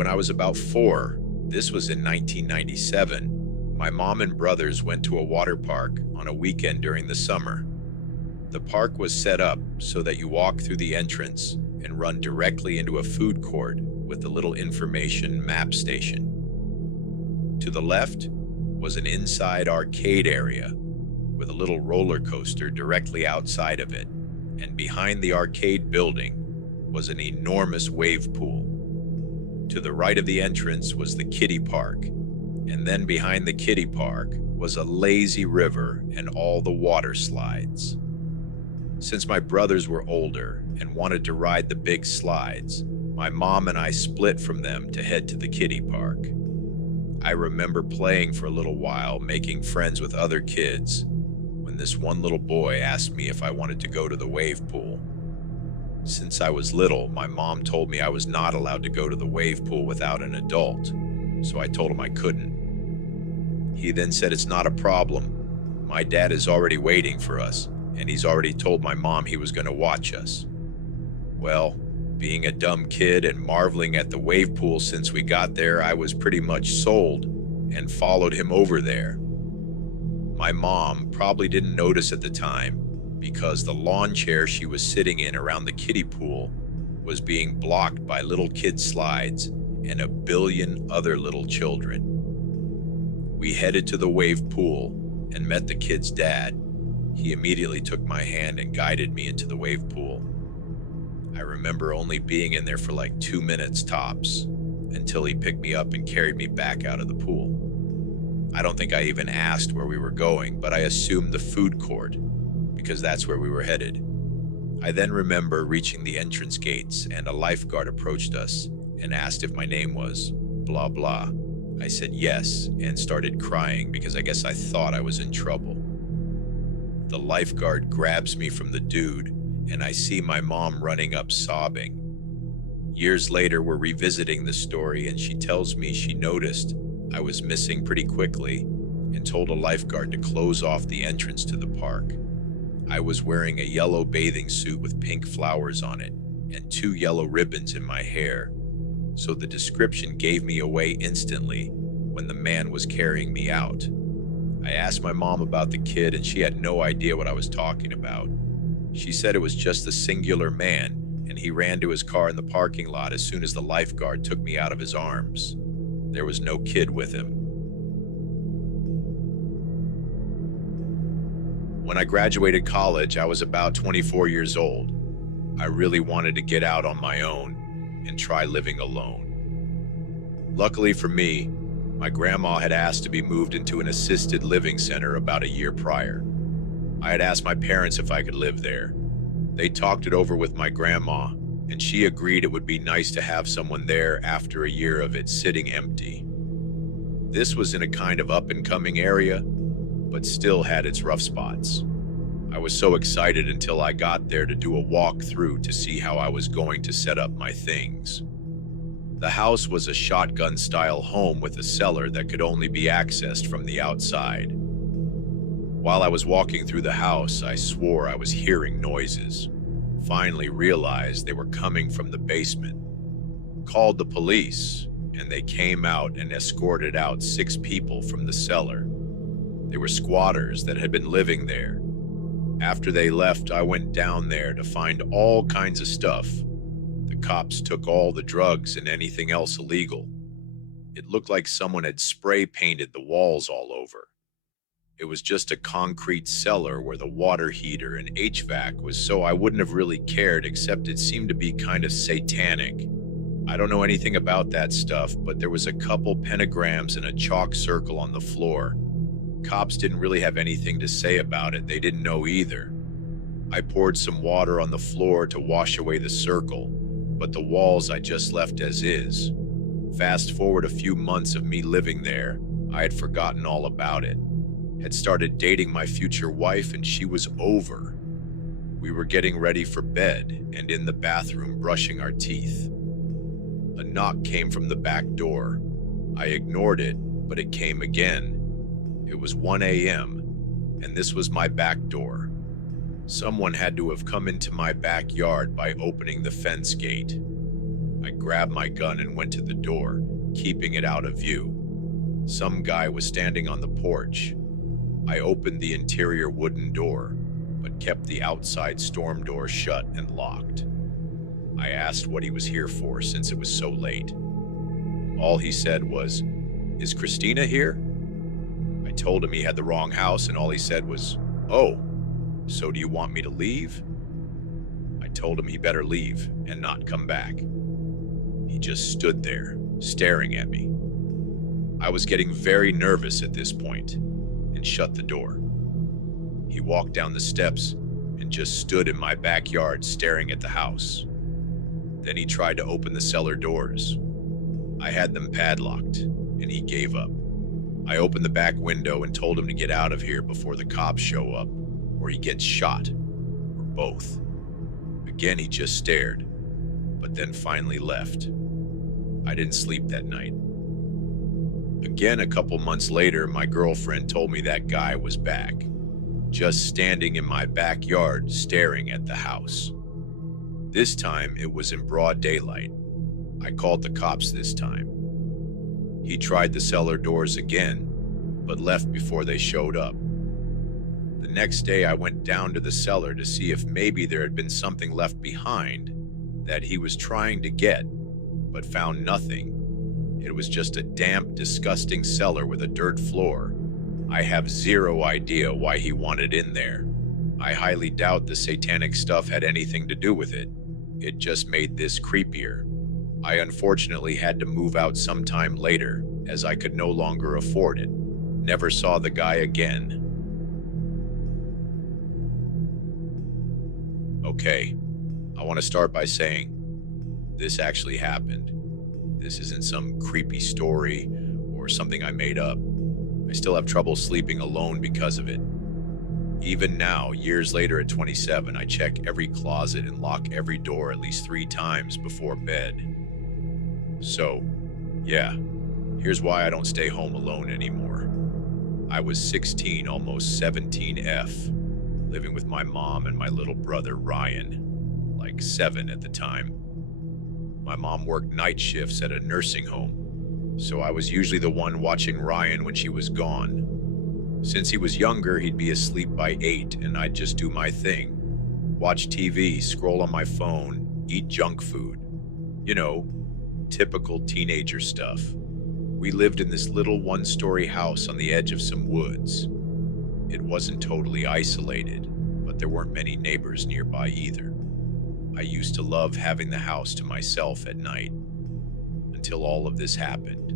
When I was about 4, this was in 1997, my mom and brothers went to a water park on a weekend during the summer. The park was set up so that you walk through the entrance and run directly into a food court with a little information map station. To the left was an inside arcade area with a little roller coaster directly outside of it, and behind the arcade building was an enormous wave pool. To the right of the entrance was the kiddie park, and then behind the kiddie park was a lazy river and all the water slides. Since my brothers were older and wanted to ride the big slides, my mom and I split from them to head to the kiddie park. I remember playing for a little while, making friends with other kids, when this one little boy asked me if I wanted to go to the wave pool. Since I was little, my mom told me I was not allowed to go to the wave pool without an adult, so I told him I couldn't. He then said it's not a problem. My dad is already waiting for us, and he's already told my mom he was going to watch us. Well, being a dumb kid and marveling at the wave pool since we got there, I was pretty much sold and followed him over there. My mom probably didn't notice at the time because the lawn chair she was sitting in around the kiddie pool was being blocked by little kid slides and a billion other little children. We headed to the wave pool and met the kid's dad. He immediately took my hand and guided me into the wave pool. I remember only being in there for like 2 minutes tops until he picked me up and carried me back out of the pool. I don't think I even asked where we were going, but I assumed the food court because that's where we were headed. I then remember reaching the entrance gates and a lifeguard approached us and asked if my name was blah blah. I said yes and started crying because I guess I thought I was in trouble. The lifeguard grabs me from the dude and I see my mom running up sobbing. Years later, we're revisiting the story and she tells me she noticed I was missing pretty quickly and told a lifeguard to close off the entrance to the park. I was wearing a yellow bathing suit with pink flowers on it and 2 yellow ribbons in my hair, so the description gave me away instantly when the man was carrying me out. I asked my mom about the kid and she had no idea what I was talking about. She said it was just a singular man and he ran to his car in the parking lot as soon as the lifeguard took me out of his arms. There was no kid with him. When I graduated college, I was about 24 years old. I really wanted to get out on my own and try living alone. Luckily for me, my grandma had asked to be moved into an assisted living center about a year prior. I had asked my parents if I could live there. They talked it over with my grandma, and she agreed it would be nice to have someone there after a year of it sitting empty. This was in a kind of up-and-coming area, but still had its rough spots. I was so excited until I got there to do a walk-through to see how I was going to set up my things. The house was a shotgun-style home with a cellar that could only be accessed from the outside. While I was walking through the house, I swore I was hearing noises. Finally realized they were coming from the basement. Called the police, and they came out and escorted out 6 people from the cellar. They were squatters that had been living there. After they left, I went down there to find all kinds of stuff. The cops took all the drugs and anything else illegal. It looked like someone had spray painted the walls all over. It was just a concrete cellar where the water heater and HVAC was, so I wouldn't have really cared, except it seemed to be kind of satanic. I don't know anything about that stuff, but there was a couple pentagrams and a chalk circle on the floor. Cops didn't really have anything to say about it. They didn't know either. I poured some water on the floor to wash away the circle, but the walls I just left as is. Fast forward a few months of me living there, I had forgotten all about it. Had started dating my future wife and she was over. We were getting ready for bed and in the bathroom brushing our teeth. A knock came from the back door. I ignored it, but it came again. It was 1 a.m., and this was my back door. Someone had to have come into my backyard by opening the fence gate. I grabbed my gun and went to the door, keeping it out of view. Some guy was standing on the porch. I opened the interior wooden door, but kept the outside storm door shut and locked. I asked what he was here for since it was so late. All he said was, "Is Christina here?" I told him he had the wrong house, and all he said was, "Oh, so do you want me to leave?" I told him he better leave and not come back. He just stood there, staring at me. I was getting very nervous at this point and shut the door. He walked down the steps and just stood in my backyard staring at the house. Then he tried to open the cellar doors. I had them padlocked, and he gave up. I opened the back window and told him to get out of here before the cops show up, or he gets shot, or both. Again, he just stared, but then finally left. I didn't sleep that night. Again, a couple months later, my girlfriend told me that guy was back, just standing in my backyard staring at the house. This time, it was in broad daylight. I called the cops this time. He tried the cellar doors again, but left before they showed up. The next day, I went down to the cellar to see if maybe there had been something left behind that he was trying to get, but found nothing. It was just a damp, disgusting cellar with a dirt floor. I have zero idea why he wanted in there. I highly doubt the satanic stuff had anything to do with it. It just made this creepier. I unfortunately had to move out sometime later, as I could no longer afford it. Never saw the guy again. Okay, I want to start by saying, this actually happened. This isn't some creepy story or something I made up. I still have trouble sleeping alone because of it. Even now, years later at 27, I check every closet and lock every door at least 3 times before bed. So, yeah, here's why I don't stay home alone anymore. I was 16, almost 17F, living with my mom and my little brother Ryan, like 7 at the time. My mom worked night shifts at a nursing home, so I was usually the one watching Ryan when she was gone. Since he was younger, he'd be asleep by 8, and I'd just do my thing. Watch TV, scroll on my phone, eat junk food. You know, typical teenager stuff. We lived in this little 1-story house on the edge of some woods. It wasn't totally isolated, but there weren't many neighbors nearby either. I used to love having the house to myself at night, until all of this happened.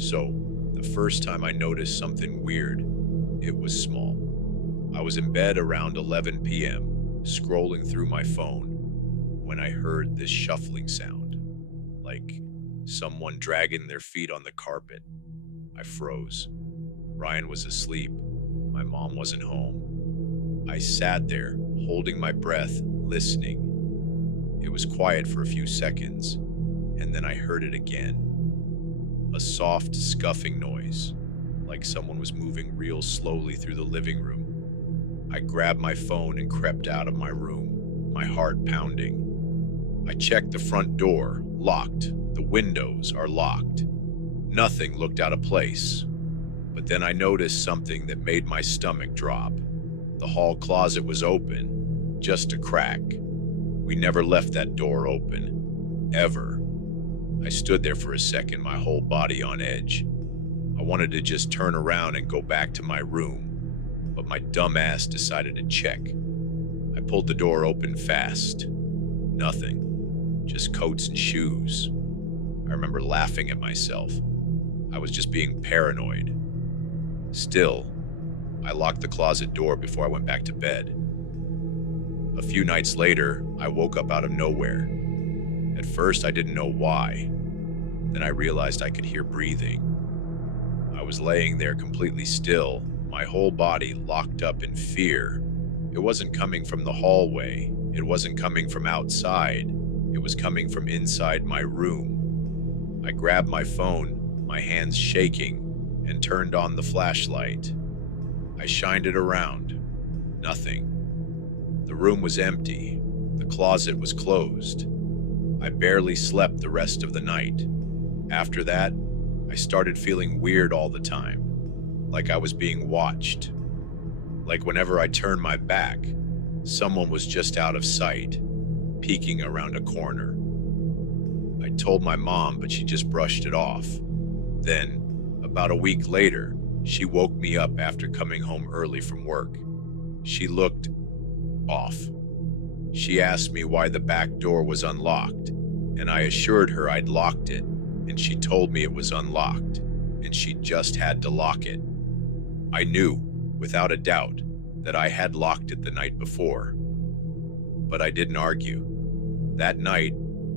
So, the first time I noticed something weird, it was small. I was in bed around 11 p.m., scrolling through my phone, when I heard this shuffling sound, like someone dragging their feet on the carpet. I froze. Ryan was asleep. My mom wasn't home. I sat there, holding my breath, listening. It was quiet for a few seconds, and then I heard it again. A soft, scuffing noise, like someone was moving real slowly through the living room. I grabbed my phone and crept out of my room, my heart pounding. I checked the front door, locked. The windows are locked. Nothing looked out of place. But then I noticed something that made my stomach drop. The hall closet was open, just a crack. We never left that door open, ever. I stood there for a second, my whole body on edge. I wanted to just turn around and go back to my room, but my dumb ass decided to check. I pulled the door open fast. Nothing, just coats and shoes. I remember laughing at myself. I was just being paranoid. Still, I locked the closet door before I went back to bed. A few nights later, I woke up out of nowhere. At first, I didn't know why. Then I realized I could hear breathing. I was laying there completely still, my whole body locked up in fear. It wasn't coming from the hallway. It wasn't coming from outside. It was coming from inside my room. I grabbed my phone, my hands shaking, and turned on the flashlight. I shined it around. Nothing. The room was empty. The closet was closed. I barely slept the rest of the night. After that, I started feeling weird all the time, like I was being watched. Like whenever I turned my back, someone was just out of sight, peeking around a corner. I told my mom, but she just brushed it off. Then, about a week later, she woke me up after coming home early from work. She looked off. She asked me why the back door was unlocked, and I assured her I'd locked it, and she told me it was unlocked, and she just had to lock it. I knew, without a doubt, that I had locked it the night before, but I didn't argue. That night,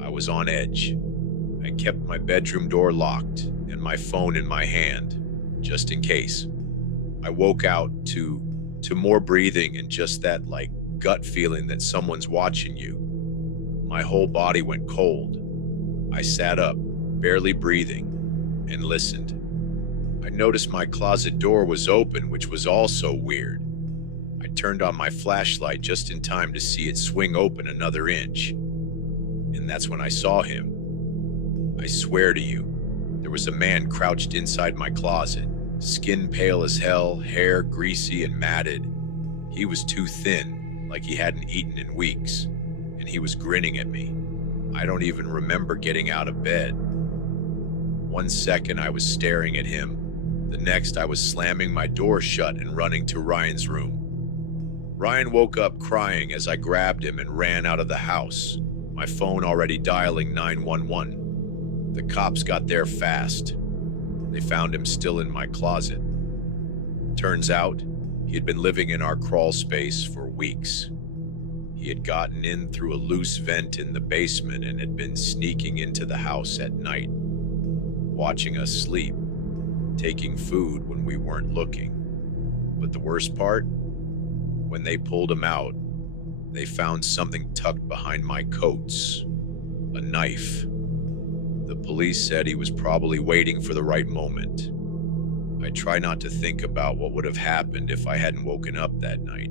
I was on edge. I kept my bedroom door locked and my phone in my hand, just in case. I woke out to more breathing and just that gut feeling that someone's watching you. My whole body went cold. I sat up, barely breathing, and listened. I noticed my closet door was open, which was also weird. I turned on my flashlight just in time to see it swing open another inch. And that's when I saw him. I swear to you, there was a man crouched inside my closet, skin pale as hell, hair greasy and matted. He was too thin, like he hadn't eaten in weeks, and he was grinning at me. I don't even remember getting out of bed. One second I was staring at him. The next I was slamming my door shut and running to Ryan's room. Ryan woke up crying as I grabbed him and ran out of the house, my phone already dialing 911. The cops got there fast. They found him still in my closet. Turns out, he had been living in our crawl space for weeks. He had gotten in through a loose vent in the basement and had been sneaking into the house at night, watching us sleep, taking food when we weren't looking. But the worst part? When they pulled him out, they found something tucked behind my coats, a knife. The police said he was probably waiting for the right moment. I try not to think about what would have happened if I hadn't woken up that night.